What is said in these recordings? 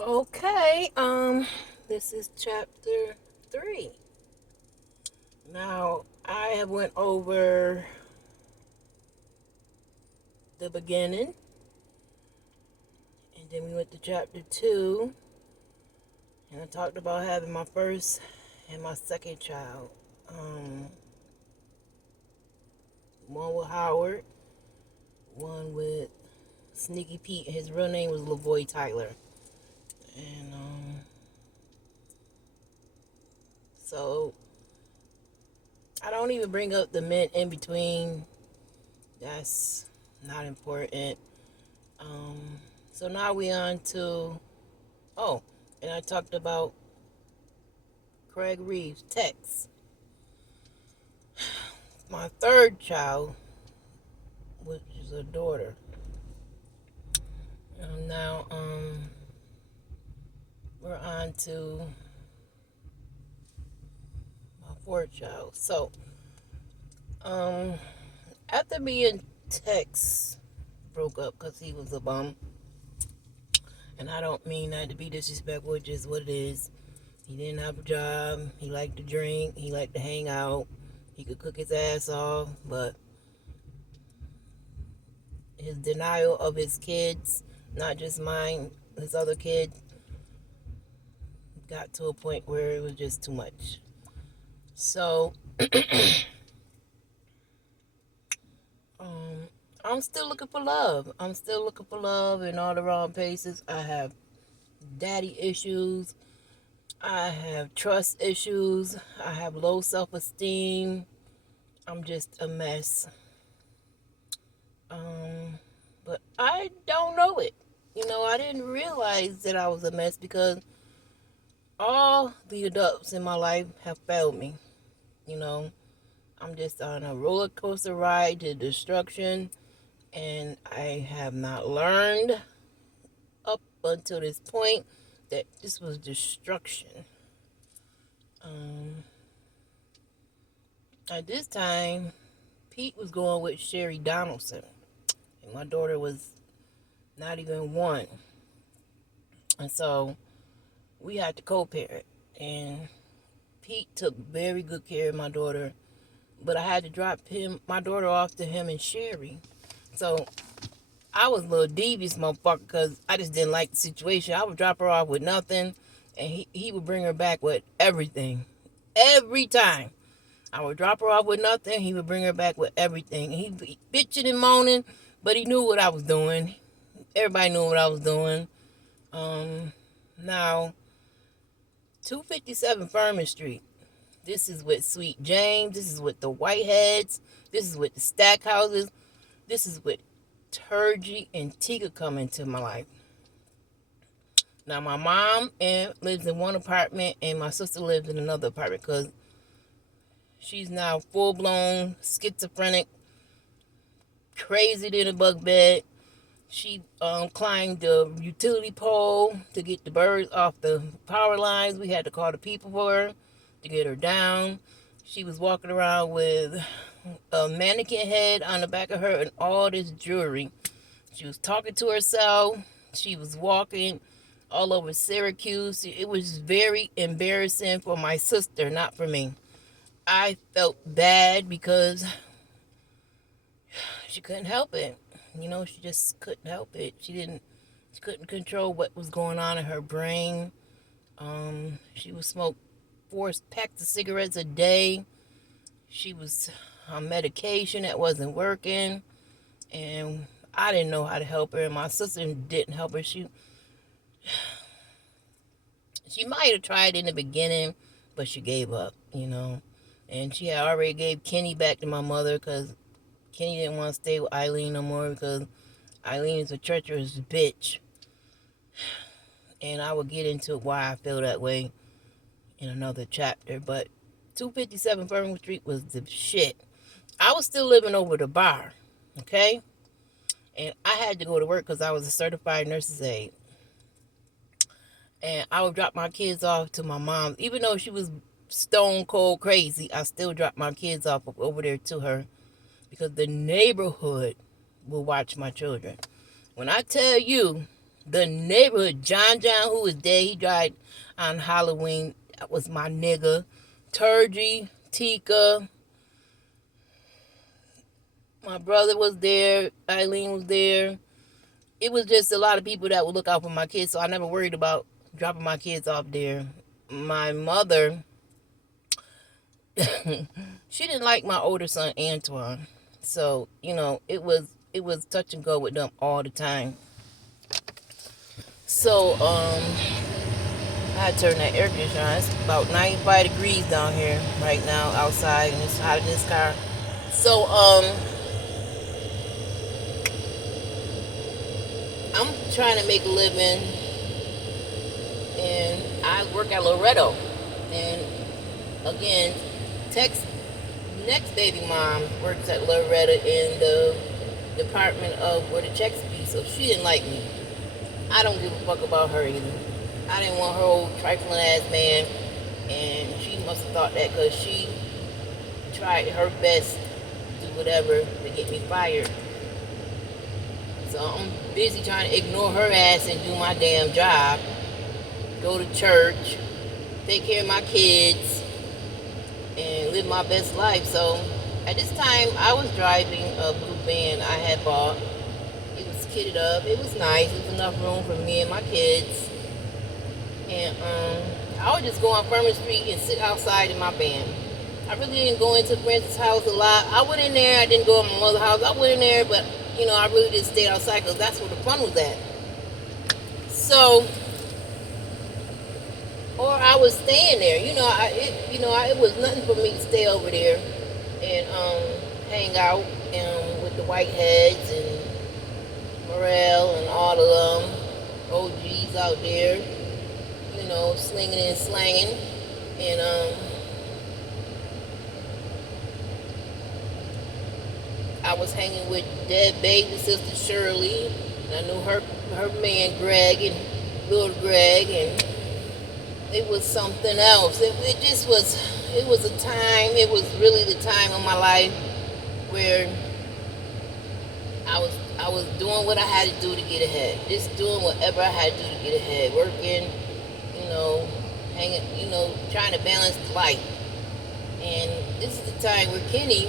Okay, this is chapter 3. Now, I have went over the beginning, and then we went to chapter 2, and I talked about having my first and my second child. Um, one with Howard, one with Sneaky Pete. His real name was Lavoy Tyler. And, so I don't even bring up the men in between. That's not important. Um, so now we on to, oh, and I talked about Craig Reeves, Tex. My third child, which is a daughter. Now, we're on to my fourth child. So, um, after me and Tex broke up because he was a bum, and I don't mean that to be disrespectful, it's just what it is. He didn't have a job. He liked to drink. He liked to hang out. He could cook his ass off, but his denial of his kids, not just mine, his other kids, got to a point where it was just too much. So, um, I'm still looking for love. I'm still looking for love in all the wrong places. I have daddy issues. I have trust issues. I have low self-esteem. I'm just a mess. But I don't know it. I didn't realize that I was a mess because all the adults in my life have failed me. You know, I'm just on a roller coaster ride to destruction, and I have not learned up until this point that this was destruction. Um, at this time, Pete was going with Sherry Donaldson, and my daughter was not even one. And so we had to co-parent, and Pete took very good care of my daughter, but I had to drop my daughter off to him and Sherry. So I was a little devious motherfucker because I just didn't like the situation. I would drop her off with nothing, and he would bring her back with everything. Every time. I would drop her off with nothing, he would bring her back with everything. He'd be bitching and moaning, but he knew what I was doing. Everybody knew what I was doing. Now, 257 Furman Street. This is with Sweet James. This is with the Whiteheads. This is with the Stackhouses. This is with Turgey and Tika come into my life. Now, my mom lives in one apartment, and my sister lives in another apartment because she's now full-blown schizophrenic, crazy than a bug bed. She climbed the utility pole to get the birds off the power lines. We had to call the people for her to get her down. She was walking around with a mannequin head on the back of her and all this jewelry. She was talking to herself. She was walking all over Syracuse. It was very embarrassing for my sister, not for me. I felt bad because she couldn't help it. She just couldn't help it. She couldn't control what was going on in her brain. She would smoke 4 packs of cigarettes a day. She was on medication that wasn't working, and I didn't know how to help her, and my sister didn't help her. She might have tried in the beginning, but she gave up. And she had already gave Kenny back to my mother because Kenny didn't want to stay with Eileen no more because Eileen is a treacherous bitch. And I will get into why I feel that way in another chapter. But 257 Furman Street was the shit. I was still living over the bar, okay? And I had to go to work because I was a certified nurse's aide. And I would drop my kids off to my mom. Even though she was stone cold crazy, I still dropped my kids off over there to her because the neighborhood will watch my children. When I tell you The neighborhood, John who was dead, he died on Halloween. That was my nigga. Turgy, Tika, my brother was there, Eileen was there. It was just a lot of people that would look out for my kids, so I never worried about dropping my kids off there. My mother, she didn't like my older son Antoine, so it was touch and go with them all the time. So I turned that air conditioner on. It's about 95 degrees down here right now outside, and it's hot in this car. So I'm trying to make a living, and I work at Loretto. And again, Tex next baby mom works at Loretto in the department of where the checks be. So she didn't like me. I don't give a fuck about her either. I didn't want her old trifling ass man, and she must have thought that because she tried her best to do whatever to get me fired. So I'm busy trying to ignore her ass and do my damn job, go to church, take care of my kids, and live my best life. So at this time, I was driving a blue van I had bought. It was kitted up. It was nice. It was enough room for me and my kids. And I would just go on Furman Street and sit outside in my van. I really didn't go into Francis' house a lot. I went in there. I didn't go to my mother's house. I went in there, but I really just stayed outside because that's where the fun was at. So, or I was staying there. It was nothing for me to stay over there and hang out with the Whiteheads and Morel and all of them OGs out there, slinging and slanging. And I was hanging with dead baby sister Shirley, and I knew her man Greg and little Greg, and it was something else. It just was. It was a time. It was really the time of my life where I was doing what I had to do to get ahead. Just doing whatever I had to do to get ahead. Working, hanging, trying to balance life. And this is the time where Kenny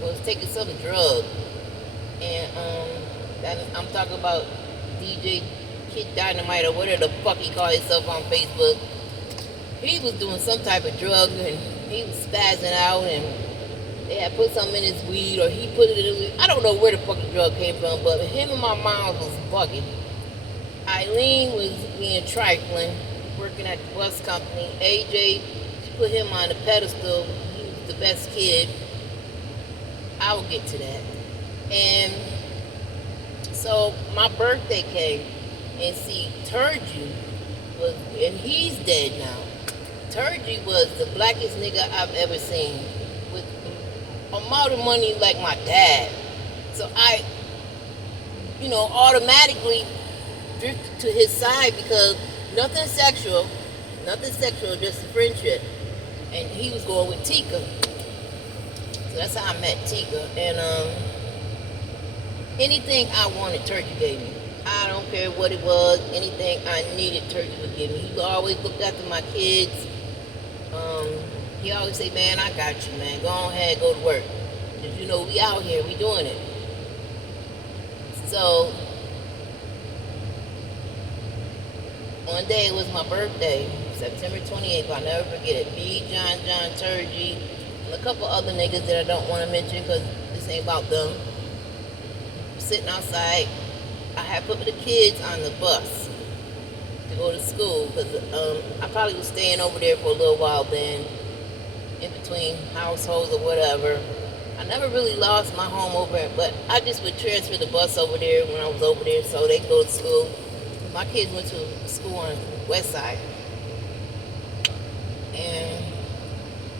was taking some drug, and I'm talking about DJ Kid Dynamite or whatever the fuck he called himself on Facebook. He was doing some type of drug, and he was spazzing out, and they had put something in his weed, or he put it in. I don't know where the fucking drug came from, but him and my mom was bugging. Eileen was being trifling, working at the bus company. AJ, she put him on the pedestal. He was the best kid. I will get to that. And so my birthday came, and see, Turgy was, and he's dead now. Turgy was the blackest nigga I've ever seen, with amount of money like my dad. So I, automatically drifted to his side because nothing sexual, just a friendship. And he was going with Tika. So that's how I met Tika. And anything I wanted, Turgy gave me. I don't care what it was. Anything I needed, Turgy would give me. He always looked after my kids. He always say, man, I got you, man. Go ahead, go to work. Because, we out here, we doing it. So, one day it was my birthday, September 28th. I'll never forget it. Me, John, Turgy, and a couple other niggas that I don't want to mention because this ain't about them. Sitting outside. I had put the kids on the bus to go to school because I probably was staying over there for a little while then, in between households or whatever. I never really lost my home over it, but I just would transfer the bus over there when I was over there so they could go to school. My kids went to school on the west side. And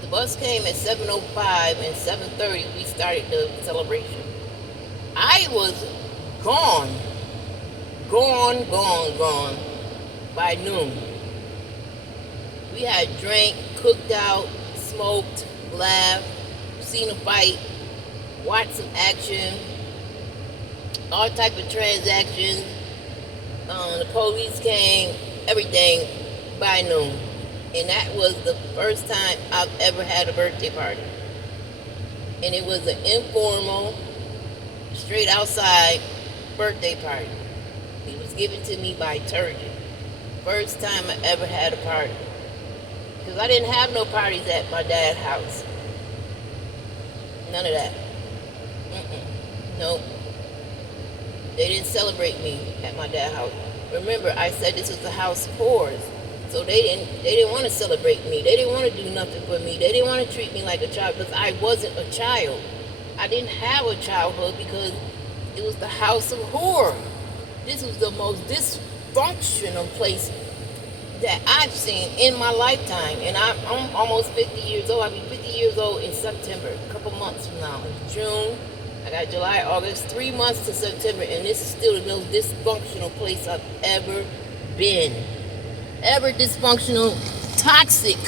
the bus came at 7:05 and 7:30 we started the celebration. I was gone by noon. We had drank, cooked out, smoked, laughed, seen a fight, watched some action, all type of transactions, The police came, everything by noon. And that was the first time I've ever had a birthday party. And it was an informal, straight outside birthday party. It was given to me by Turgid. First time I ever had a party. Because I didn't have no parties at my dad's house. None of that. Nope. They didn't celebrate me at my dad's house. Remember, I said this was the house of whores. So they didn't want to celebrate me. They didn't want to do nothing for me. They didn't want to treat me like a child because I wasn't a child. I didn't have a childhood because it was the house of horror. This was the most dysfunctional place that I've seen in my lifetime. And I'm almost 50 years old. I'll be 50 years old in September, a couple months from now. In June, I got July, August, 3 months to September. And this is still the most dysfunctional place I've ever been. Ever dysfunctional, toxic.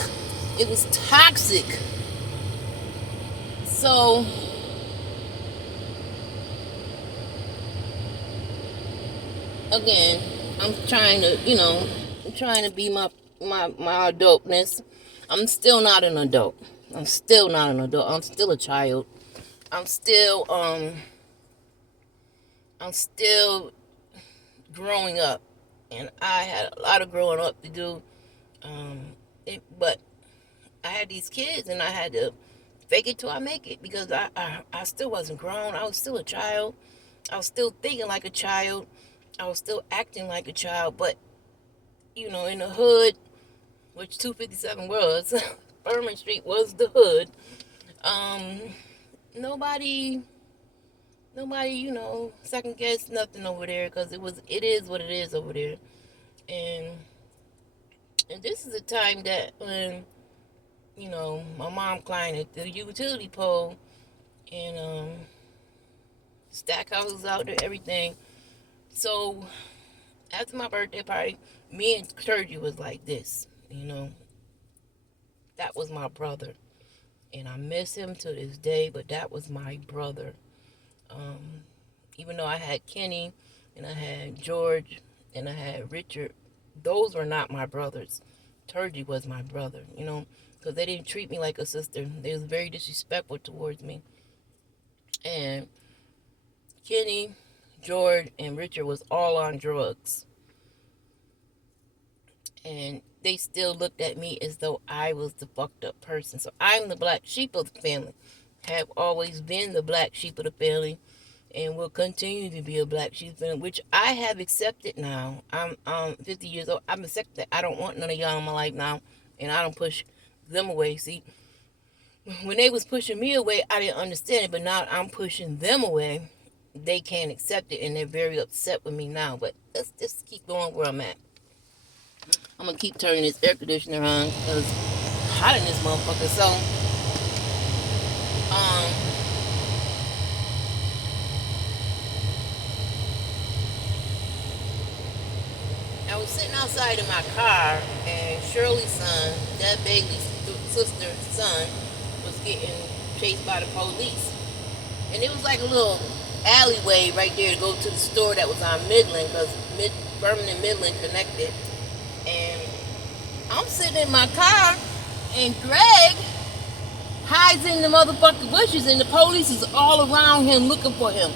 It was toxic. So, again, I'm trying to be my adultness. I'm still not an adult. I'm still not an adult. I'm still a child. I'm still growing up, and I had a lot of growing up to do. But I had these kids, and I had to fake it till I make it because I still wasn't grown. I was still a child. I was still thinking like a child. I was still acting like a child. But in the hood, which 257 was, Furman Street was the hood. Nobody, second guess nothing over there because it is what it is over there. And this is a time that when, my mom climbed at the utility pole and stack houses out there, everything. So after my birthday party, me and Turgid was like this, That was my brother. And I miss him to this day, but that was my brother. Even though I had Kenny and I had George and I had Richard, those were not my brothers. Turgid was my brother, because they didn't treat me like a sister. They was very disrespectful towards me. And Kenny, George, and Richard was all on drugs. And they still looked at me as though I was the fucked up person. So I'm the black sheep of the family. Have always been the black sheep of the family. And will continue to be a black sheep of the family, which I have accepted now. I'm 50 years old. I've accepted that I don't want none of y'all in my life now. And I don't push them away. See, when they was pushing me away, I didn't understand it. But now I'm pushing them away. They can't accept it. And they're very upset with me now. But let's just keep going where I'm at. I'm going to keep turning this air conditioner on because it's hot in this motherfucker. So, I was sitting outside in my car and Shirley's son, Deb Bailey's sister's son, was getting chased by the police. And it was like a little alleyway right there to go to the store that was on Midland because Furman and Midland connected. And I'm sitting in my car, and Greg hides in the motherfucking bushes, and the police is all around him looking for him.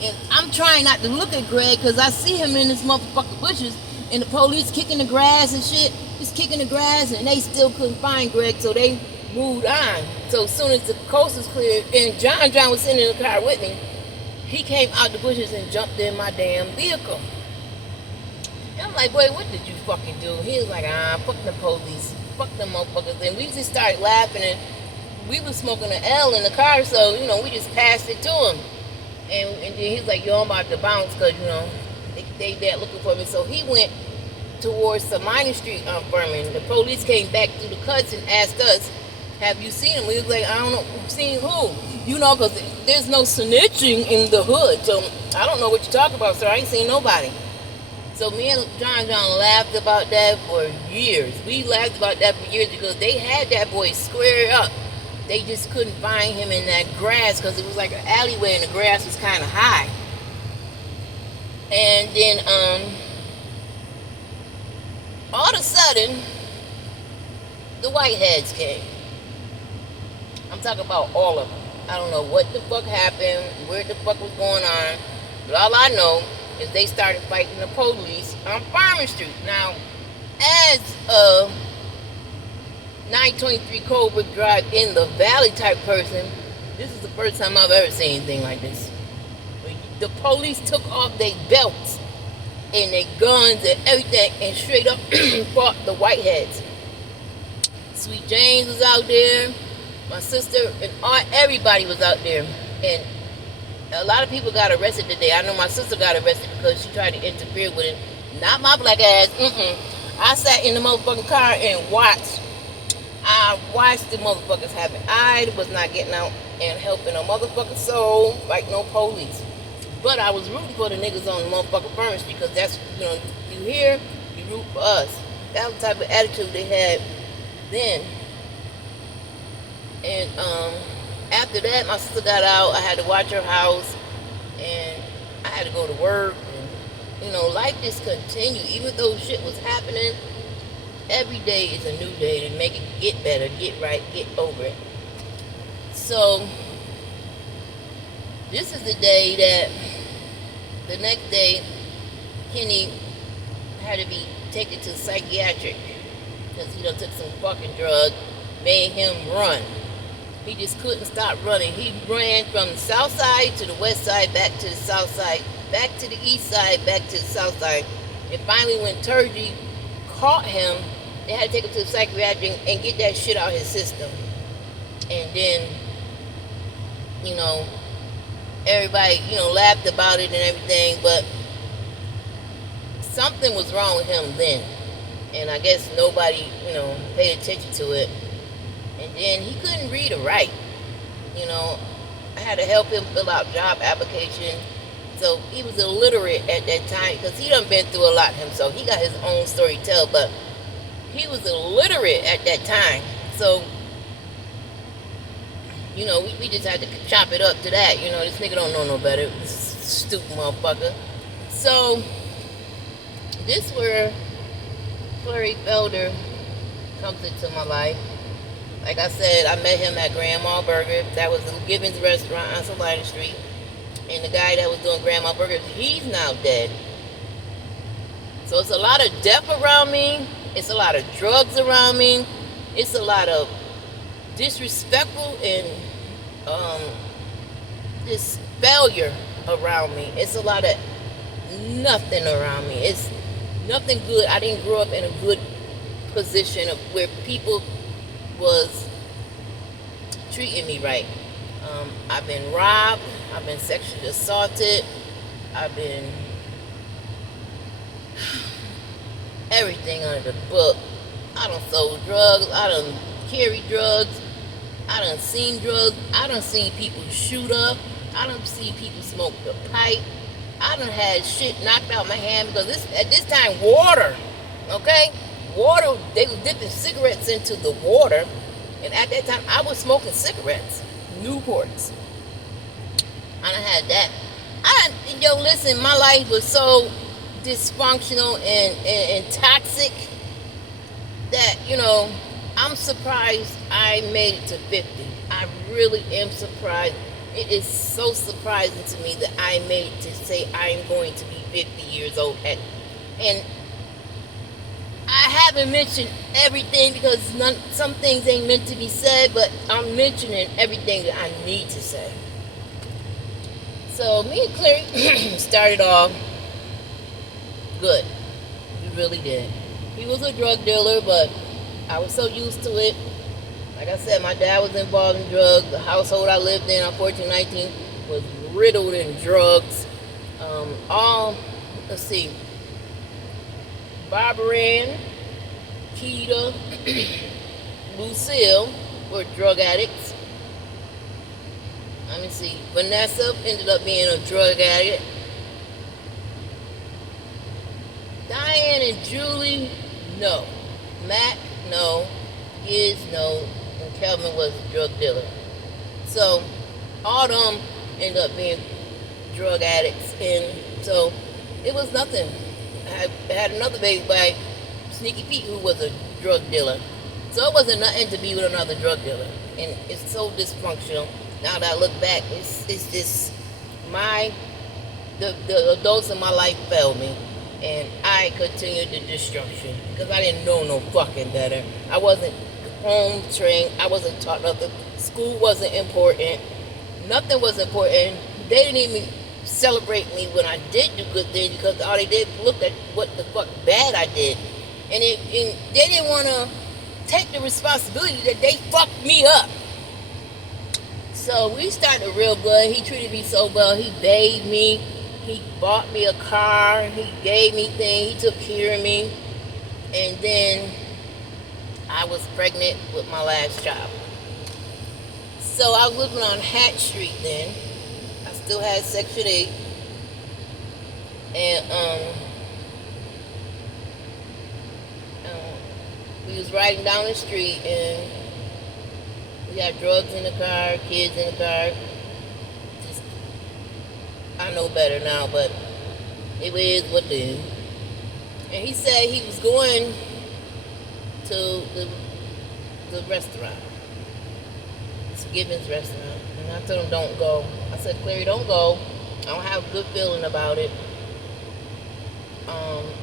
And I'm trying not to look at Greg because I see him in this motherfucking bushes, and the police kicking the grass and shit, just kicking the grass, and they still couldn't find Greg, so they moved on. So as soon as the coast was cleared, and John was sitting in the car with me, he came out the bushes and jumped in my damn vehicle. I'm like, boy, what did you fucking do? He was like, fuck the police. Fuck them motherfuckers. And we just started laughing, and we was smoking an L in the car, so, we just passed it to him. And then he's like, yo, I'm about to bounce because, they there looking for me. So he went towards the Minor Street on Furman. The police came back through the cuts and asked us, have you seen him? We was like, I don't know. Seen who? Because there's no snitching in the hood. So I don't know what you're talking about, sir. I ain't seen nobody. So me and John laughed about that for years. We laughed about that for years because they had that boy squared up. They just couldn't find him in that grass because it was like an alleyway and the grass was kind of high. And then All of a sudden, the Whiteheads came. I'm talking about all of them. I don't know what the fuck happened, where the fuck was going on, but all I know is they started fighting the police on Farmer Street. Now, as a 923 Cobra Drive in the Valley type person, this is the first time I've ever seen anything like this. The police took off their belts and their guns and everything and straight up fought the Whiteheads. Sweet James was out there, my sister, and everybody was out there. And a lot of people got arrested today. I know my sister got arrested because she tried to interfere with it. Not my black ass. I sat in the motherfucking car and watched. I watched the motherfuckers happen. I was not getting out and helping a motherfucking soul like no police. But I was rooting for the niggas on the motherfucking furnace because that's, you hear, you root for us. That was the type of attitude they had then. And after that, my sister got out. I had to watch her house, and I had to go to work. And, life just continued. Even though shit was happening, every day is a new day to make it get better, get right, get over it. So, this is the day that the next day, Kenny had to be taken to psychiatric because he took some fucking drugs, made him run. He just couldn't stop running. He ran from the south side to the west side, back to the south side, back to the east side, back to the south side. And finally, when Turgey caught him, they had to take him to the psychiatric and get that shit out of his system. And then, everybody, laughed about it and everything, but something was wrong with him then. And I guess nobody, paid attention to it. And then he couldn't read or write. I had to help him fill out job application. So he was illiterate at that time because he done been through a lot himself. He got his own story to tell, but he was illiterate at that time. So, we just had to chop it up to that. This nigga don't know no better. This stupid motherfucker. So, this where Clary Felder comes into my life. Like I said, I met him at Grandma Burger. That was the Gibbons restaurant on Salina Street. And the guy that was doing Grandma Burgers, he's now dead. So it's a lot of death around me. It's a lot of drugs around me. It's a lot of disrespectful and this failure around me. It's a lot of nothing around me. It's nothing good. I didn't grow up in a good position of where people was treating me right. I've been robbed. I've been sexually assaulted. I've been everything under the book. I done sold drugs. I done carried drugs. I done seen drugs. I done seen people shoot up. I done seen people smoke the pipe. I done had shit knocked out my hand because at this time, water, okay? Water, they were dipping cigarettes into the water. And at that time, I was smoking cigarettes, Newports. I done had that. Listen, my life was so dysfunctional and toxic that, I'm surprised I made it to 50. I really am surprised. It is so surprising to me that I made it to say I am going to be 50 years old. And I haven't mentioned everything because some things ain't meant to be said, but I'm mentioning everything that I need to say. So me and Clary started off good. We really did. He was a drug dealer, but I was so used to it. Like I said, my dad was involved in drugs. The household I lived in on 1419 was riddled in drugs. Let's see, Barbara, Keita, Lucille were drug addicts. Let me see, Vanessa ended up being a drug addict. Diane and Julie, no. Mac, no. Giz, no. And Kelvin was a drug dealer. So, all them ended up being drug addicts. And so, it was nothing. I had another baby by Sneaky Pete, who was a drug dealer. So it wasn't nothing to be with another drug dealer. And it's so dysfunctional. Now that I look back, it's just the adults in my life failed me. And I continued the destruction because I didn't know no fucking better. I wasn't home trained. I wasn't taught nothing. School wasn't important. Nothing was important. They didn't even celebrate me when I did do good things because all they did look at what the fuck bad I did. And they didn't want to take the responsibility that they fucked me up. So we started real good. He treated me so well. He bathed me. He bought me a car. He gave me things. He took care of me. And then I was pregnant with my last child. So I was living on Hatch Street then. I still had Section 8. And we was riding down the street and we had drugs in the car, kids in the car. Just, I know better now, but it is what it is. And he said he was going to the restaurant. It's Gibbons restaurant. And I told him, don't go. I said, Clary, don't go. I don't have a good feeling about it.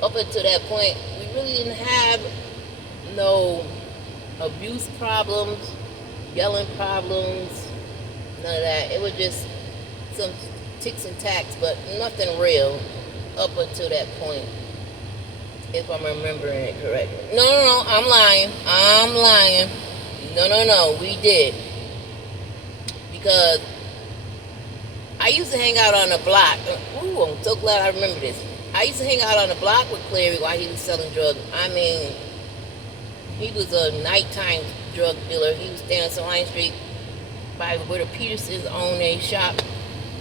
Up until that point, we really didn't have no abuse problems, yelling problems, none of that. It was just some ticks and tacks, but nothing real up until that point, if I'm remembering it correctly. No, I'm lying. No, we did. Because I used to hang out on the block. Ooh, I'm so glad I remember this. I used to hang out on the block with Clary while he was selling drugs. I mean, he was a nighttime drug dealer. He was staying on Saline Street by where the Petersons own a shop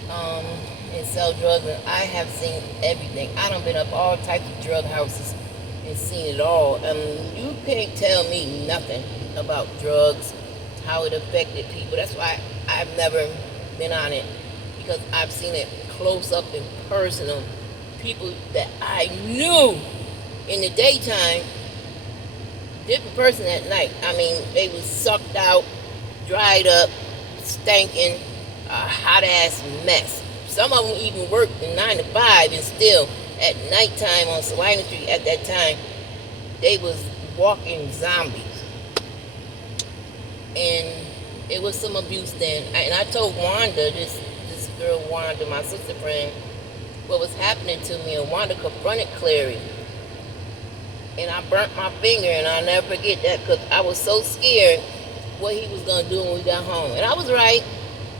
and sell drugs. And I have seen everything. I done been up all types of drug houses and seen it all. You can't tell me nothing about drugs, how it affected people. That's why I've never been on it, because I've seen it close up and personal. People that I knew in the daytime, different person at night. I mean, they was sucked out, dried up, stinking, a hot ass mess. Some of them even worked in 9 to 5 and still at nighttime on Salina Street at that time, they was walking zombies. And it was some abuse then. And I told Wanda, this girl Wanda, my sister friend, what was happening to me. And Wanda confronted Clary. And I burnt my finger, and I'll never forget that because I was so scared what he was going to do when we got home. And I was right.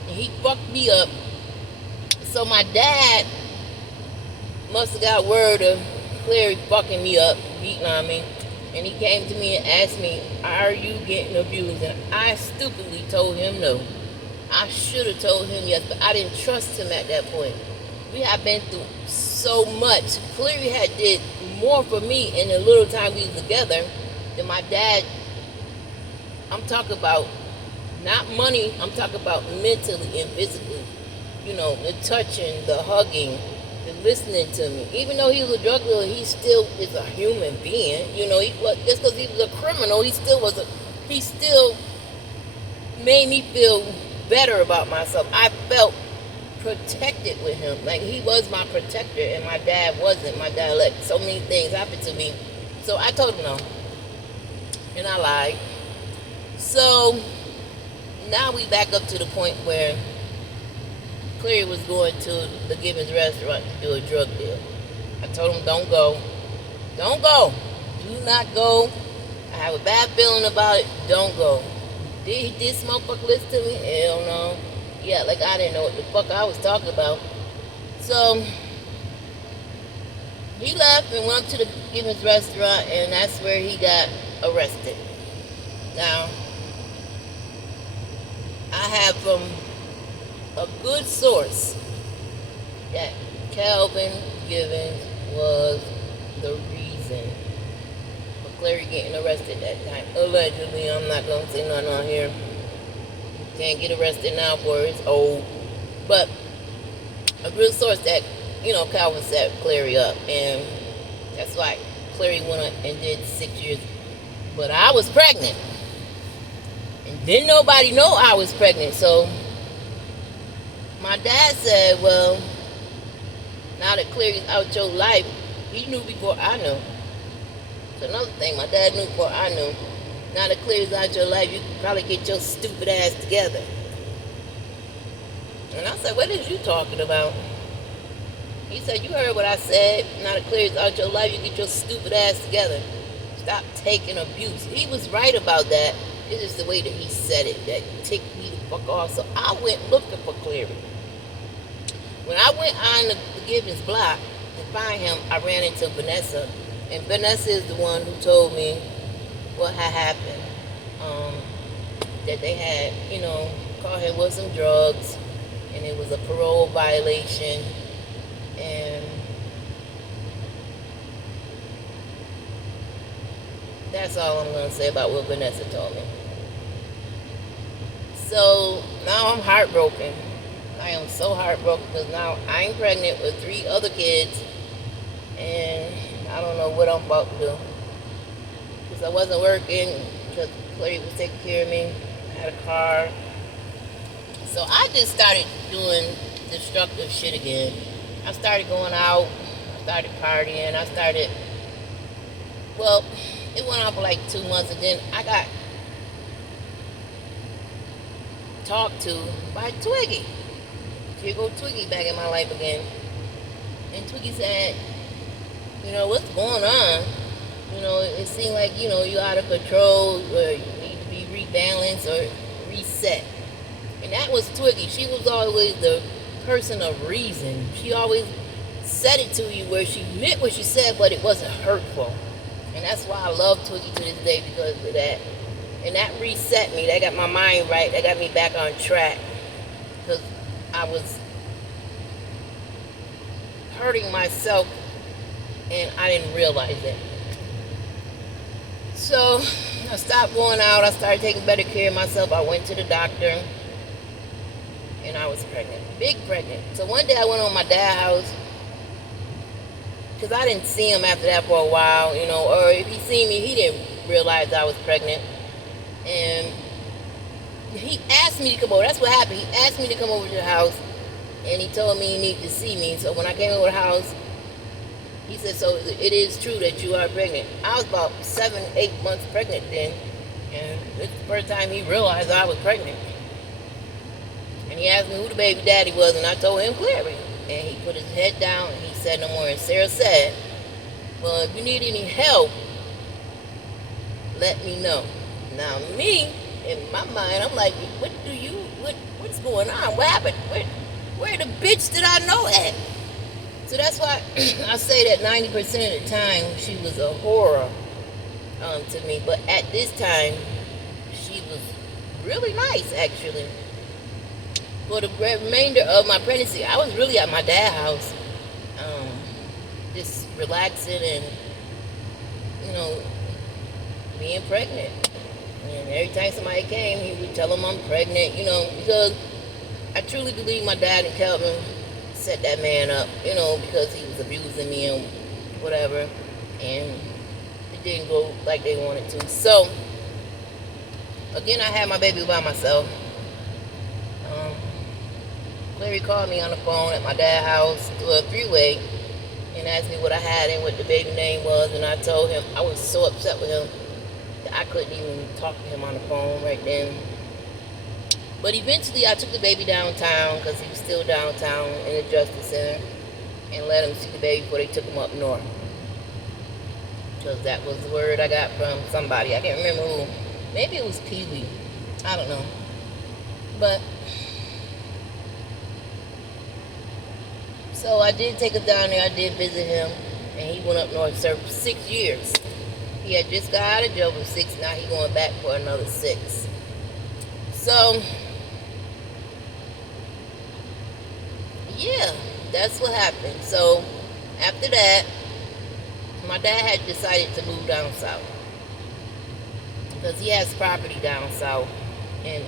He fucked me up. So my dad must have got word of Clary fucking me up, beating on me. And he came to me and asked me, are you getting abused? And I stupidly told him no. I should have told him yes, but I didn't trust him at that point. We had been through so much. Clary had did more for me in the little time we was together than my dad. I'm talking about not money, I'm talking about mentally and physically. You know, the touching, the hugging, the listening to me. Even though he was a drug dealer, he still is a human being. You know, just because he was a criminal, he still made me feel better about myself. I felt protected with him. Like, he was my protector and my dad wasn't. My dad let so many things happen to me. So I told him no. And I lied. So now we back up to the point where Clary was going to the Gibbons restaurant to do a drug deal. I told him, don't go. Don't go. Do not go. I have a bad feeling about it. Don't go. Did this motherfucker listen to me? Hell no. Yeah, like I didn't know what the fuck I was talking about. So he left and went up to the Gibbons restaurant, and that's where he got arrested. Now, I have from a good source that Calvin Gibbons was the reason for Clary getting arrested that time. Allegedly, I'm not going to say nothing on here. Can't get arrested now for it's old. But a good source that, Calvin set Clary up. And that's why Clary went and did 6 years. But I was pregnant. And didn't nobody know I was pregnant. So my dad said, well, now that Clary's out your life, he knew before I knew. It's another thing, my dad knew before I knew. Now that Clary's out your life, you can probably get your stupid ass together. And I said, what is you talking about? He said, you heard what I said. Now that Clary's out your life, you get your stupid ass together. Stop taking abuse. He was right about that. It's just the way that he said it that ticked me the fuck off. So I went looking for Clary. When I went on the forgiveness block to find him, I ran into Vanessa. And Vanessa is the one who told me what had happened. That they had, caught him with some drugs. And it was a parole violation. And that's all I'm going to say about what Vanessa told me. So now I'm heartbroken. I am so heartbroken because now I'm pregnant with 3 other kids. And I don't know what I'm about to do. Because I wasn't working because Clary was taking care of me. I had a car. So I just started doing destructive shit again. I started going out. I started partying. It went on for like 2 months, and then I got talked to by Twiggy. Here go Twiggy back in my life again. And Twiggy said, what's going on? It seemed like, you're out of control, or you need to be rebalanced or reset. And that was Twiggy. She was always the person of reason. She always said it to you where she meant what she said, but it wasn't hurtful. And that's why I love Twiggy to this day, because of that. And that reset me. That got my mind right. That got me back on track. Because I was hurting myself and I didn't realize it. So I stopped going out. I started taking better care of myself. I went to the doctor and I was pregnant. Big pregnant. So one day I went on my dad's house, because I didn't see him after that for a while, or if he seen me, he didn't realize I was pregnant. And he asked me to come over. That's what happened. He asked me to come over to the house, and he told me he needed to see me. So when I came over to the house, he said, so it is true that you are pregnant. I was about 7, 8 months pregnant then, and it's the first time he realized I was pregnant. And he asked me who the baby daddy was, and I told him Clary. And he put his head down, and he said no more. And Sarah said, well, if you need any help, let me know. Now, me, in my mind, I'm like, what's going on? What happened? Where the bitch did I know at? So that's why I say that 90% of the time, she was a horror to me. But at this time, she was really nice, actually. For the remainder of my pregnancy, I was really at my dad's house, just relaxing and, being pregnant. And every time somebody came, he would tell them I'm pregnant, because I truly believe my dad and Kelvin set that man up, because he was abusing me and whatever, and it didn't go like they wanted to. So, again, I had my baby by myself. Clary called me on the phone at my dad's house through a 3-way and asked me what I had and what the baby name was, and I told him I was so upset with him that I couldn't even talk to him on the phone right then. But eventually I took the baby downtown, because he was still downtown in the Justice Center, and let him see the baby before they took him up north. Because that was the word I got from somebody. I can't remember who. Maybe it was Pee Wee. I don't know. But so I did take him down there. I did visit him, and he went up north, served for 6 years. He had just got out of jail for 6. Now he's going back for another 6. So, yeah, that's what happened. So, after that, my dad had decided to move down south, because he has property down south, and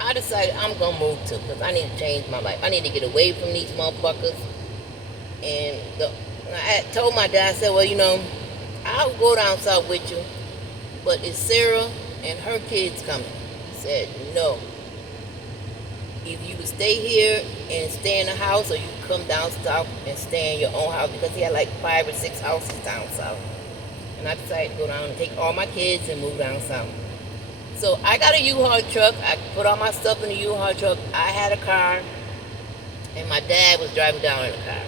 I decided I'm gonna move too, because I need to change my life. I need to get away from these motherfuckers. And the And I told my dad, I said, well, I'll go down south with you, but is Sarah and her kids coming? He said, no. Either you would stay here and stay in the house, or you come down south and stay in your own house, because he had like 5 or 6 houses down south. And I decided to go down and take all my kids and move down south. So I got a U-Haul truck. I put all my stuff in the U-Haul truck. I had a car, and my dad was driving down in the car.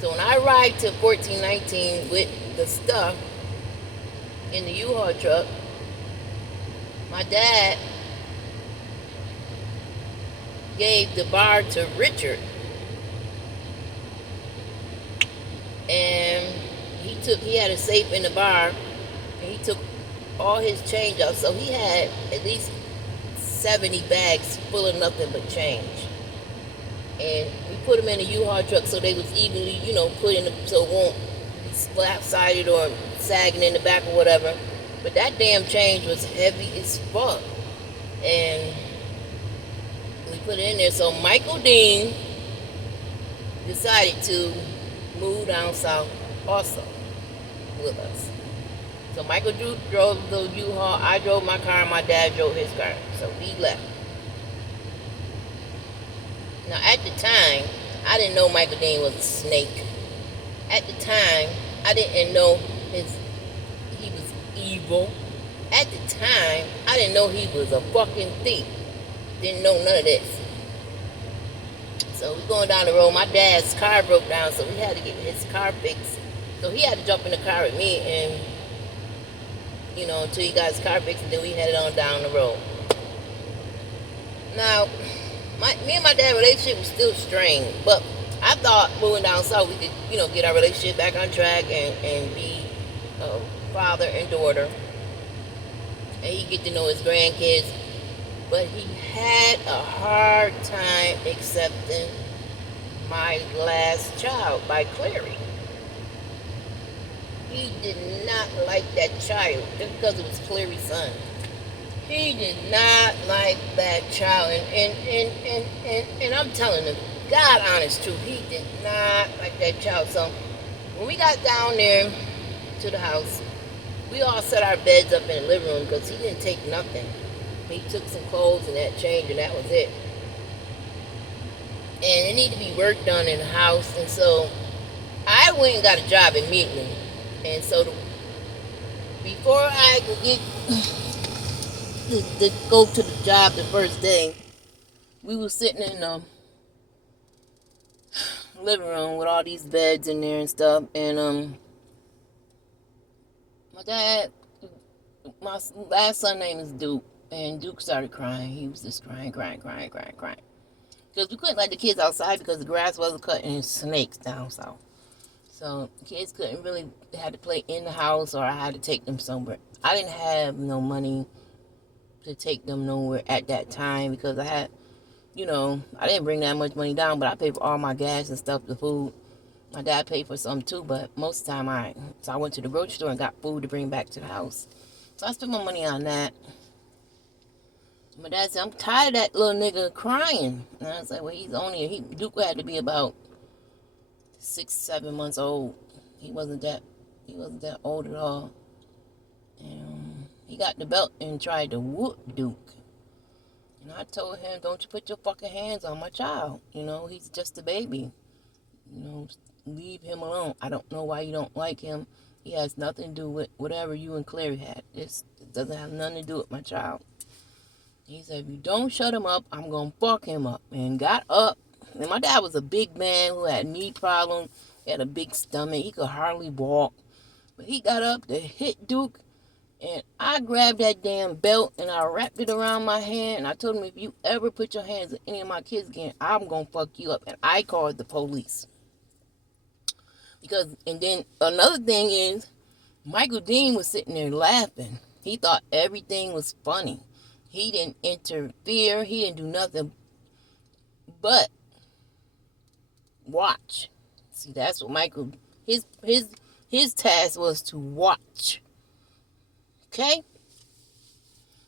So when I arrived to 1419 with the stuff in the U-Haul truck, my dad gave the bar to Richard, and he had a safe in the bar, and he took all his change out. So he had at least 70 bags full of nothing but change. And we put them in a U-Haul truck so they was evenly, put in so it won't slap-sided or sagging in the back or whatever. But that damn change was heavy as fuck. And we put it in there. So Michael Dean decided to move down south also with us. So Michael drove the U-Haul, I drove my car, and my dad drove his car. So we left. Now at the time, I didn't know Michael Dean was a snake. At the time, I didn't know he was evil. At the time, I didn't know he was a fucking thief. Didn't know none of this. So we're going down the road. My dad's car broke down, so we had to get his car fixed. So he had to jump in the car with me, and until he got his car fixed, and then we headed on down the road. Now, me and my dad's relationship was still strained, but I thought moving down south we could, get our relationship back on track and be father and daughter, and he get to know his grandkids. But he had a hard time accepting my last child by Clary. He did not like that child just because it was Clary's son. He did not like that child, and I'm telling him, God honest truth, he did not like that child. So when we got down there to the house, we all set our beds up in the living room because he didn't take nothing. He took some clothes and that change, and that was it. And it needed to be work done in the house, and so I went and got a job immediately. And so before I could get to go to the job the first day, we were sitting in the living room with all these beds in there and stuff, and my last son name is Duke, and Duke started crying. He was just crying. Because we couldn't let the kids outside because the grass wasn't cut and snakes down south. So kids couldn't really, had to play in the house, or I had to take them somewhere. I didn't have no money to take them nowhere at that time because I had, I didn't bring that much money down, but I paid for all my gas and stuff, the food. My dad paid for some too, but most of the time so I went to the grocery store and got food to bring back to the house. So I spent my money on that. My dad said, I'm tired of that little nigga crying. And I was like, well, Duke had to be about 6-7 months old. He wasn't that old at all. And he got the belt and tried to whoop Duke. And I told him, don't you put your fucking hands on my child. He's just a baby. Leave him alone. I don't know why you don't like him. He has nothing to do with whatever you and Clary had. It doesn't have nothing to do with my child. He said, if you don't shut him up, I'm going to fuck him up. And got up. And my dad was a big man who had knee problems. He had a big stomach. He could hardly walk. But he got up to hit Duke. And I grabbed that damn belt and I wrapped it around my hand. And I told him, if you ever put your hands on any of my kids again, I'm going to fuck you up. And I called the police. And then another thing is, Michael Dean was sitting there laughing. He thought everything was funny. He didn't interfere. He didn't do nothing but watch. See, that's what Michael, his task was to watch. Okay?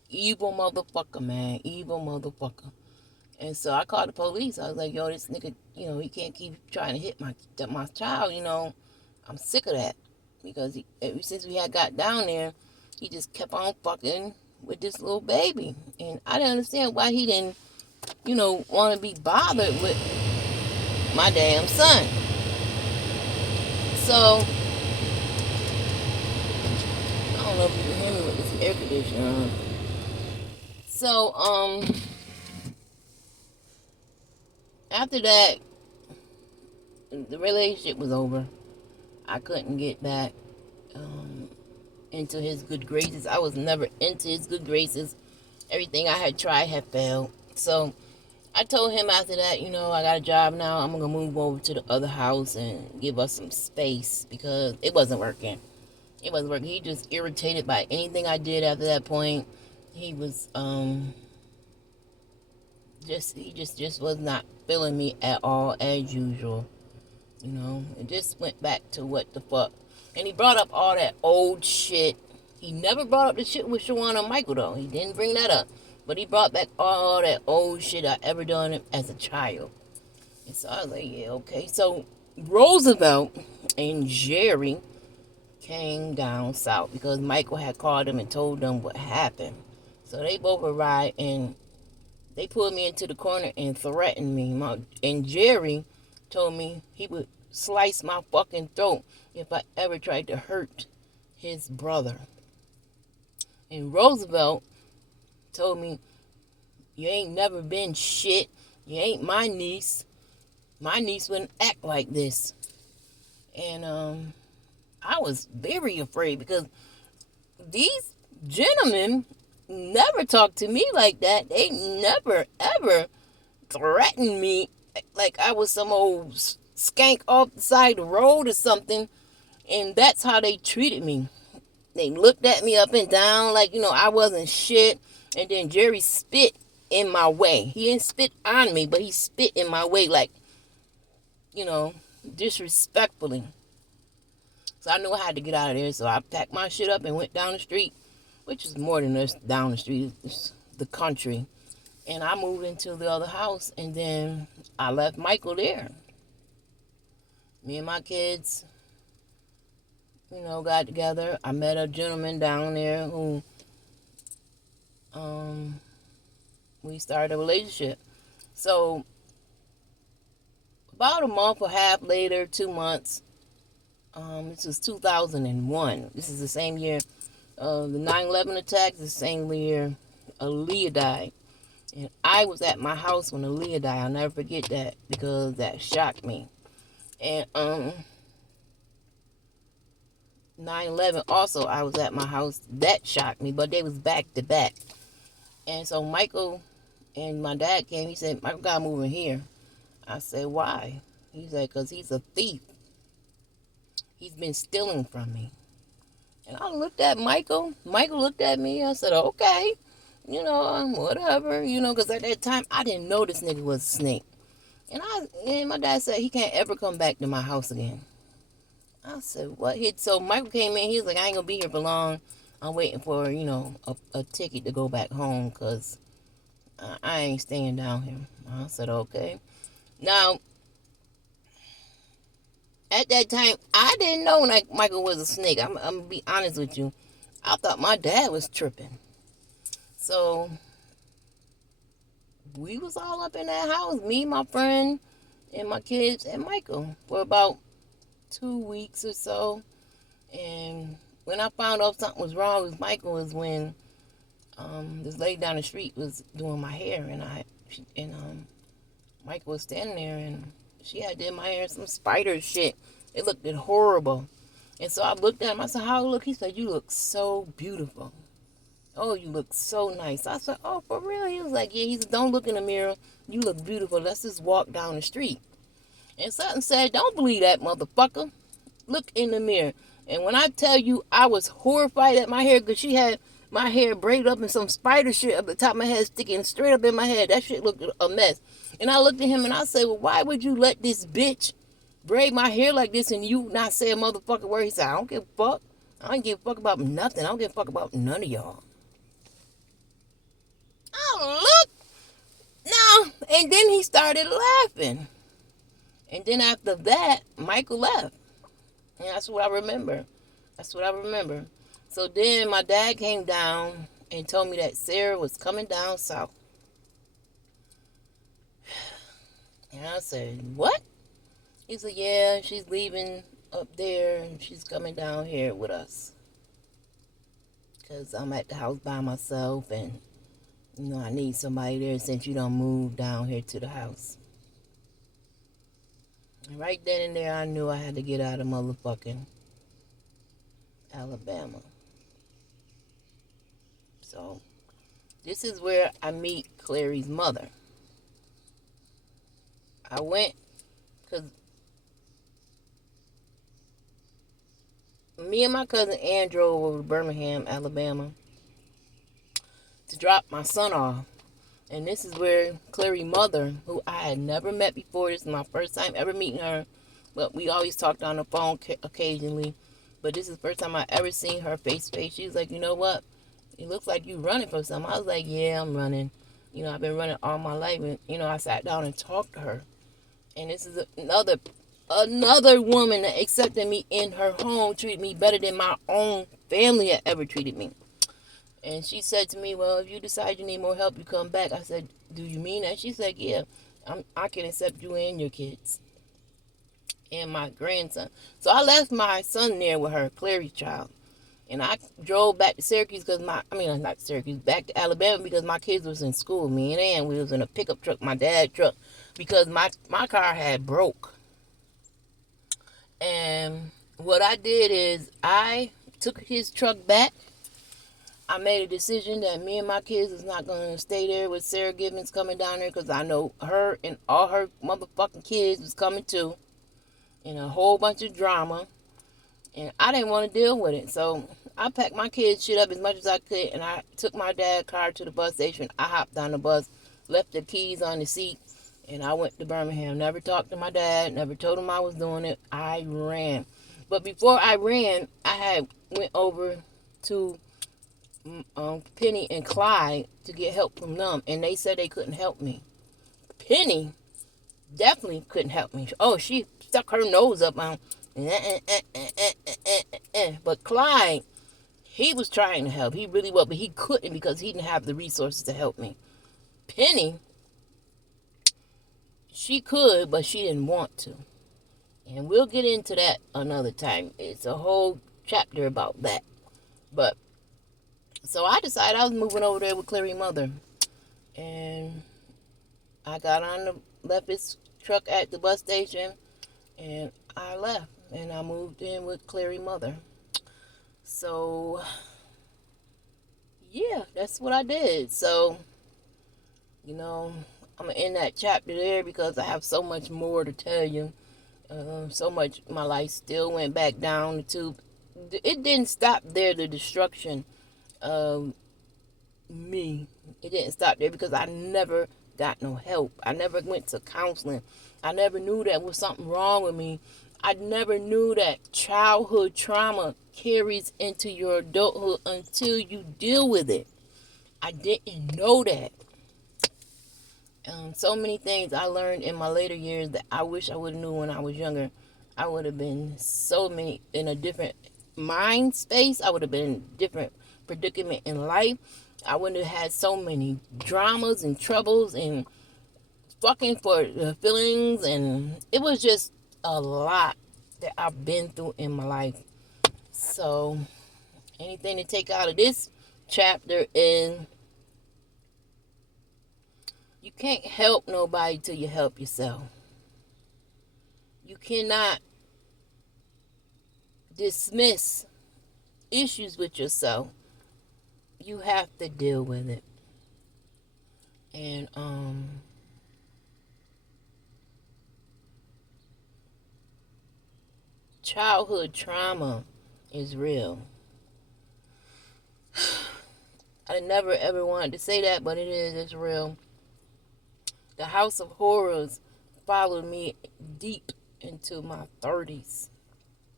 Evil motherfucker, man. Evil motherfucker. And so I called the police. I was like, yo, this nigga, he can't keep trying to hit my child, I'm sick of that. Because ever since we had got down there, he just kept on fucking with this little baby. And I didn't understand why he didn't, want to be bothered with my damn son. So, I don't know if you can hear me with this air conditioner on. So, after that, the relationship was over. I couldn't get back into his good graces. I was never into his good graces. Everything I had tried had failed. So I told him after that, I got a job now. I'm going to move over to the other house and give us some space because it wasn't working. It wasn't working. He just irritated by anything I did after that point. He was just was not feeling me at all as usual. It just went back to what the fuck. And he brought up all that old shit. He never brought up the shit with Shawana and Michael, though. He didn't bring that up. But he brought back all that old shit I ever done as a child. And so I was like, yeah, okay. So Roosevelt and Jerry came down south because Michael had called them and told them what happened. So they both arrived and they pulled me into the corner and threatened me. And Jerry told me he would slice my fucking throat if I ever tried to hurt his brother. And Roosevelt told me, you ain't never been shit. You ain't my niece. My niece wouldn't act like this. And I was very afraid because these gentlemen never talked to me like that. They never, ever threatened me like I was some old skank off the side of the road or something. And that's how they treated me. They looked at me up and down like, I wasn't shit. And then Jerry spit in my way. He didn't spit on me, but he spit in my way like, disrespectfully. So I knew I had to get out of there. So I packed my shit up and went down the street, which is more than just down the street. It's the country. And I moved into the other house, and then I left Michael there. Me and my kids, got together. I met a gentleman down there who we started a relationship. So about a month or half later, 2 months, this was 2001. This is the same year the 9/11 attacks, the same year Aaliyah died. And I was at my house when Aaliyah died. I'll never forget that because that shocked me. And 9/11 also, I was at my house. That shocked me, but they was back to back. And so Michael and my dad came. He said, Michael got moving here. I said, why? He said, because he's a thief. He's been stealing from me. And I looked at Michael. Michael looked at me. I said, okay. Whatever. Because at that time, I didn't know this nigga was a snake. And my dad said, he can't ever come back to my house again. I said, what? So Michael came in. He was like, I ain't going to be here for long. I'm waiting for, a ticket to go back home because I ain't staying down here. I said, okay. Now, at that time, I didn't know like Michael was a snake. I'm going to be honest with you. I thought my dad was tripping. So, we was all up in that house. Me, my friend, and my kids, and Michael. For about 2 weeks or so. And when I found out something was wrong with Michael was when this lady down the street was doing my hair. And Michael was standing there and she had did my hair some spider shit. It looked horrible. And so I looked at him. I said, how you look? He said, you look so beautiful. Oh, you look so nice. I said, oh, for real? He was like, yeah. He said, don't look in the mirror. You look beautiful. Let's just walk down the street. And Sutton said, don't believe that, motherfucker. Look in the mirror. And when I tell you I was horrified at my hair because she had my hair braided up in some spider shit up the top of my head sticking straight up in my head. That shit looked a mess. And I looked at him and I said, well, why would you let this bitch braid my hair like this and you not say a motherfucking word? He said, I don't give a fuck. I don't give a fuck about nothing. I don't give a fuck about none of y'all. Oh, look. No. And then he started laughing. And then after that, Michael left. And that's what I remember. That's what I remember. So then my dad came down and told me that Sarah was coming down south. And I said, what? He said, yeah, she's leaving up there and she's coming down here with us. Because I'm at the house by myself and, I need somebody there since you don't move down here to the house. And right then and there, I knew I had to get out of motherfucking Alabama. So, this is where I meet Clary's mother. I went because me and my cousin Ann drove over to Birmingham, Alabama to drop my son off. And this is where Clary's mother, who I had never met before, this is my first time ever meeting her, but we always talked on the phone occasionally. But this is the first time I ever seen her face to face. She was like, you know what? It looks like you running for something. I was like, yeah, I'm running. I've been running all my life. And, I sat down and talked to her. And this is another woman that accepted me in her home, treated me better than my own family had ever treated me. And she said to me, well, if you decide you need more help, you come back. I said, do you mean that? She said, yeah, I can accept you and your kids and my grandson. So I left my son there with her, Clary's child. And I drove back to Syracuse not Syracuse, back to Alabama because my kids was in school. Me and Ann, we was in a pickup truck, my dad's truck, because my car had broke. And what I did is I took his truck back. I made a decision that me and my kids is not going to stay there with Sarah Gibbons coming down there because I know her and all her motherfucking kids was coming too. And a whole bunch of drama. And I didn't want to deal with it. So I packed my kids' shit up as much as I could. And I took my dad's car to the bus station. I hopped on the bus, left the keys on the seat. And I went to Birmingham. Never talked to my dad. Never told him I was doing it. I ran. But before I ran, I had went over to Penny and Clyde to get help from them, and they said they couldn't help me. Penny definitely couldn't help me. Oh, she stuck her nose up on, but Clyde, he was trying to help. He really was, but he couldn't because he didn't have the resources to help me. Penny, she could, but she didn't want to. And we'll get into that another time. It's a whole chapter about that. But so I decided I was moving over there with Clary's mother. And I got left his truck at the bus station, and I left. And I moved in with Clary's mother. So, yeah, that's what I did. So, I'm going to end that chapter there because I have so much more to tell you. So much, my life still went back down the tube. It didn't stop there, the destruction of me. It didn't stop there because I never got no help. I never went to counseling. I never knew that was something wrong with me. I never knew that childhood trauma carries into your adulthood until you deal with it. I didn't know that. So many things I learned in my later years that I wish I would have knew when I was younger. I would have been in a different mind space. I would have been in a different predicament in life. I wouldn't have had so many dramas and troubles and fucking for the feelings. And it was just a lot that I've been through in my life. So anything to take out of this chapter is you can't help nobody till you help yourself. You cannot dismiss issues with yourself. You have to deal with it. And childhood trauma is real. I never ever wanted to say that, but it's real. The House of Horrors followed me deep into my 30s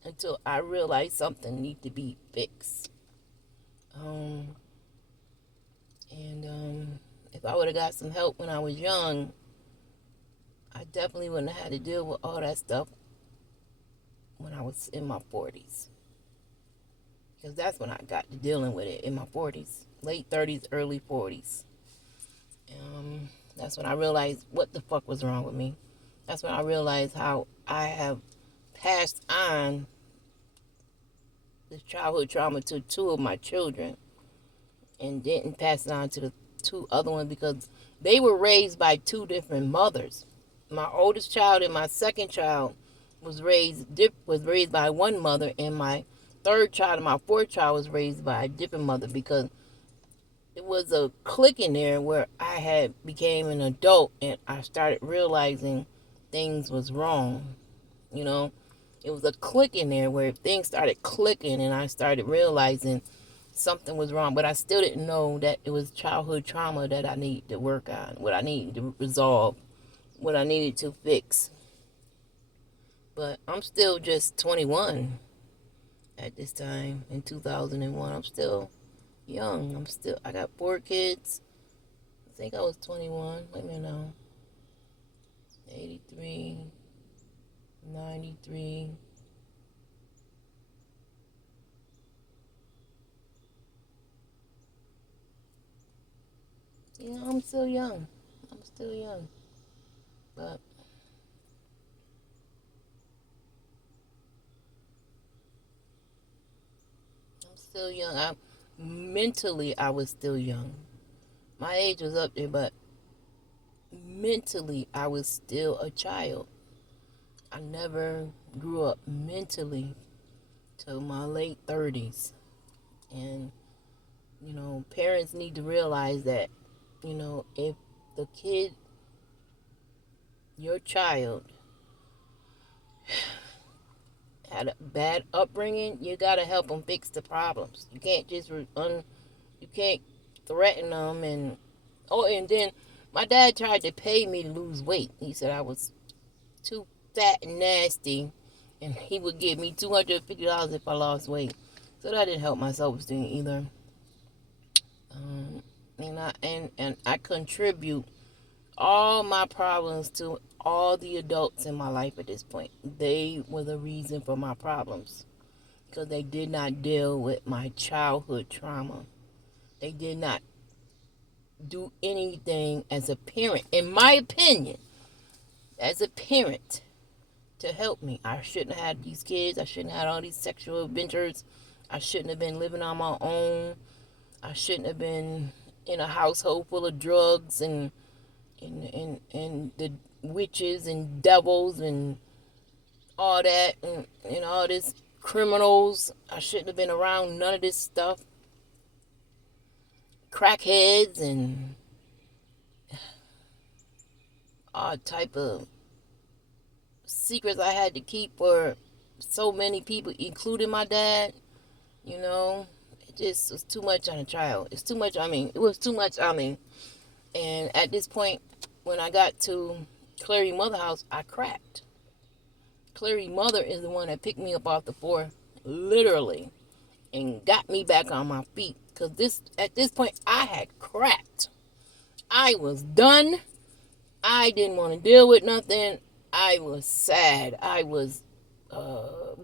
until I realized something needed to be fixed. If I would have got some help when I was young, I definitely wouldn't have had to deal with all that stuff when I was in my 40s. Because that's when I got to dealing with it, in my 40s. Late 30s, early 40s. That's when I realized what the fuck was wrong with me. That's when I realized how I have passed on this childhood trauma to two of my children and didn't pass it on to the two other ones because they were raised by two different mothers. My oldest child and my second child was raised by one mother, and my third child and my fourth child was raised by a different mother, because it was a click in there where I had became an adult and I started realizing things was wrong. You know, it was a click in there where things started clicking and I started realizing something was wrong, but I still didn't know that it was childhood trauma that I needed to work on, what I needed to resolve, what I needed to fix. But I'm still just 21 at this time in 2001. I'm still young. I got 4 kids. I think I was 21. Let me know. 83, 93. You know, I'm still young. But I'm still young. Mentally, I was still young. My age was up there, but mentally, I was still a child. I never grew up mentally till my late 30s. And, you know, parents need to realize that, you know, if the kid, your child, had a bad upbringing, you gotta help them fix the problems. You can't just you can't threaten them. And then my dad tried to pay me to lose weight. He said I was too fat and nasty, and he would give me $250 if I lost weight. So that didn't help my self-esteem either. And I contribute all my problems to all the adults in my life at this point. They were the reason for my problems, because they did not deal with my childhood trauma. They did not do anything as a parent, in my opinion, as a parent, to help me. I shouldn't have had these kids. I shouldn't have had all these sexual adventures. I shouldn't have been living on my own. I shouldn't have been in a household full of drugs and the witches and devils and all that, and all this criminals. I shouldn't have been around none of this stuff. Crackheads and all type of secrets I had to keep for so many people, including my dad. You know, it just was too much on a child. It was too much on me. And at this point, when I got to Clary Mother House, I cracked. Clary Mother is the one that picked me up off the floor, literally, and got me back on my feet. Because at this point, I had cracked. I was done. I didn't want to deal with nothing. I was sad. I was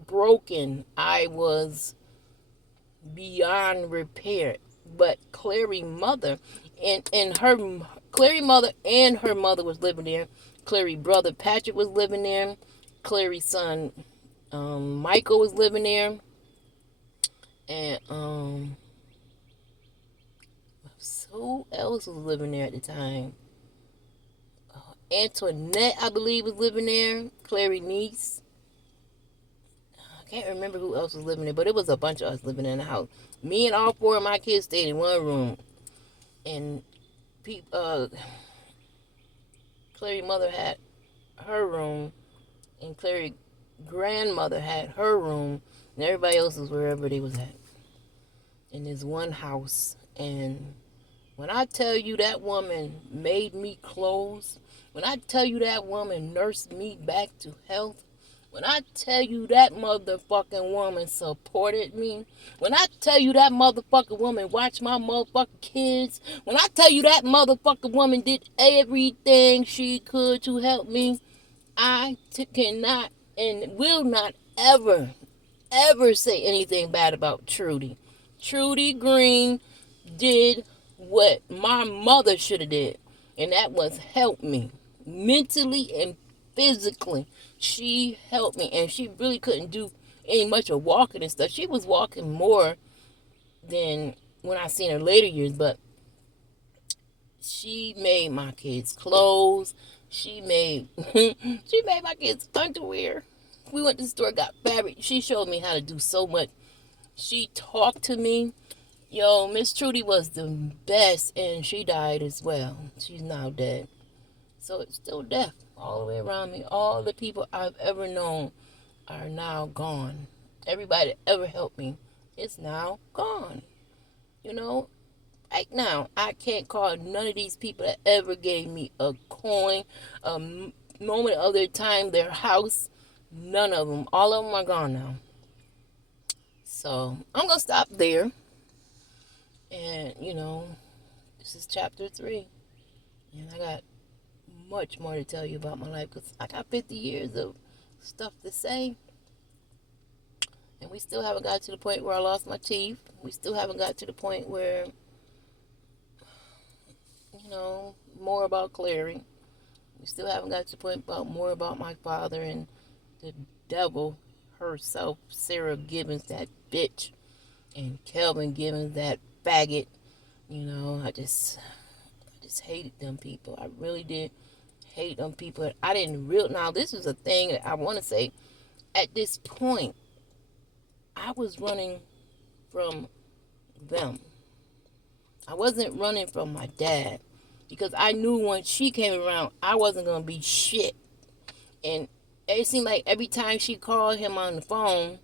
broken. I was beyond repair. But Clary Mother Clary Mother and her mother was living there. Clary brother Patrick was living there. Clary's son Michael was living there. And who else was living there at the time? Antoinette, I believe, was living there. Clary's niece. I can't remember who else was living there, but it was a bunch of us living in the house. Me and all 4 of my kids stayed in one room. And Clary's mother had her room, and Clary's grandmother had her room, and everybody else was wherever they was at. In this one house. And when I tell you that woman made me clothes, when I tell you that woman nursed me back to health, when I tell you that motherfucking woman supported me, when I tell you that motherfucking woman watched my motherfucking kids, when I tell you that motherfucking woman did everything she could to help me, I cannot and will not ever, ever say anything bad about Trudy. Trudy Green did what my mother should have did, and that was help me mentally and physically. She helped me, and she really couldn't do any much of walking and stuff. She was walking more than when I seen her later years, but she made my kids clothes. She made she made my kids underwear. We went to the store, got fabric. She showed me how to do so much. She talked to me. Yo, Miss Trudy was the best, and she died as well. She's now dead. So it's still death all the way around me. All the people I've ever known are now gone. Everybody that ever helped me is now gone. You know, right now, I can't call none of these people that ever gave me a coin, a moment of their time, their house. None of them. All of them are gone now. So I'm going to stop there. And, you know, this is chapter 3. And I got much more to tell you about my life because I got 50 years of stuff to say. And we still haven't got to the point where I lost my teeth. We still haven't got to the point where, you know, more about Clary. We still haven't got to the point about more about my father and the devil herself, Sarah Gibbons, that bitch, and Kelvin Gibbons, that faggot. You know, I just hated them people. I really did hate them people. I didn't real. Now this is a thing that I want to say. At this point, I was running from them. I wasn't running from my dad because I knew when she came around, I wasn't gonna be shit. And it seemed like every time she called him on the phone,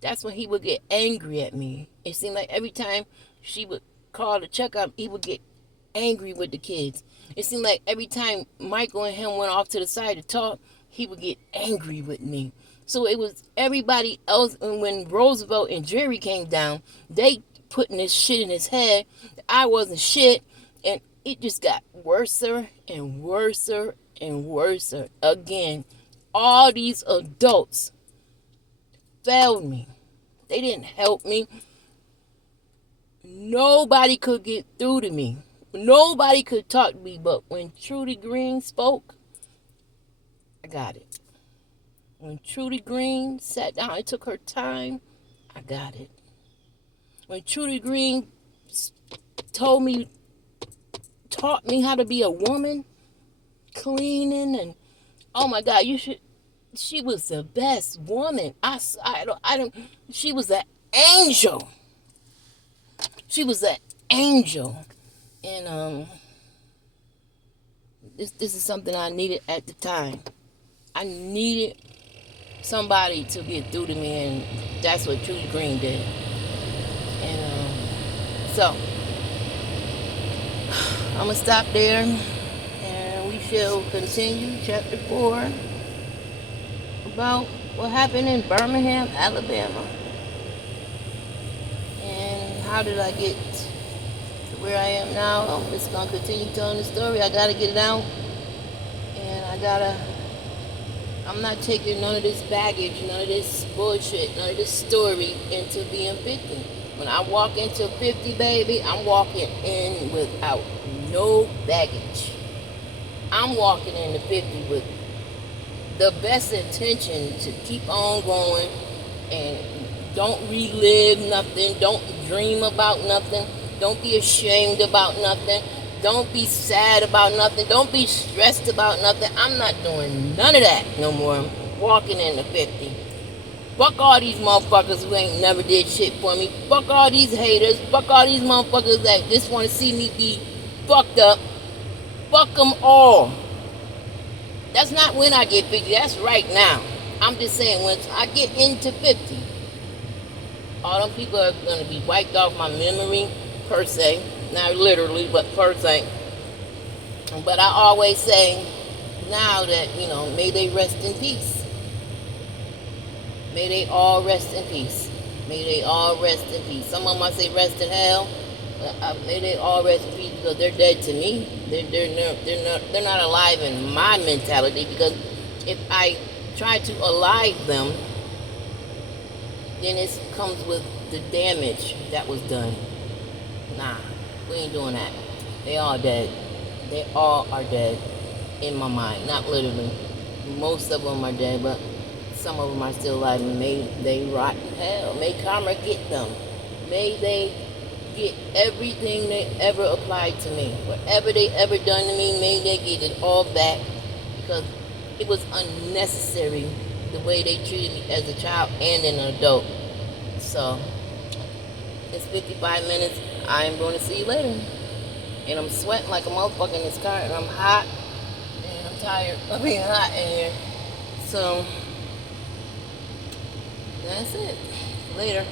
that's when he would get angry at me. It seemed like every time she would call to check up, he would get angry with the kids. It seemed like every time Michael and him went off to the side to talk, he would get angry with me. So it was everybody else. And when Roosevelt and Jerry came down, they putting this shit in his head. I wasn't shit. And it just got worser and worser and worser. Again, all these adults failed me. They didn't help me. Nobody could get through to me. Nobody could talk to me. But when Trudy Green spoke, I got it. When Trudy Green sat down and took her time, I got it. When Trudy Green taught me how to be a woman, cleaning, and oh my God, she was the best woman. She was an angel. She was an angel. And this is something I needed at the time. I needed somebody to get through to me, and that's what Trudy Green did. And so I'm gonna stop there, and we shall continue chapter 4 about what happened in Birmingham, Alabama, and how did I get to where I am now. I'm just gonna continue telling the story. I gotta get it out, and I'm not taking none of this baggage, none of this bullshit, none of this story into being 50. When I walk into 50, baby, I'm walking in without no baggage. I'm walking into 50 with the best intention to keep on going, and don't relive nothing. Don't dream about nothing. Don't be ashamed about nothing. Don't be sad about nothing. Don't be stressed about nothing. I'm not doing none of that no more. I'm walking into 50. Fuck all these motherfuckers who ain't never did shit for me. Fuck all these haters. Fuck all these motherfuckers that just want to see me be fucked up. Fuck them all. That's not when I get 50. That's right now. I'm just saying, once I get into 50, all them people are going to be wiped off my memory, per se. Not literally, but per se. But I always say now that, may they rest in peace. May they all rest in peace. May they all rest in peace. Some of them might say rest in hell. But may they all rest in peace because they're dead to me. They're not alive in my mentality, because if I try to alive them, then it comes with the damage that was done. Nah, we ain't doing that. They all dead. They all are dead in my mind. Not literally. Most of them are dead, but some of them are still alive. May they rot in hell. May karma get them. May they get everything they ever applied to me. Whatever they ever done to me, may they get it all back. Because it was unnecessary the way they treated me as a child and an adult. So, it's 55 minutes. I am going to see you later. And I'm sweating like a motherfucker in this car, and I'm hot, and I'm tired of being hot in here. So, that's it. Later.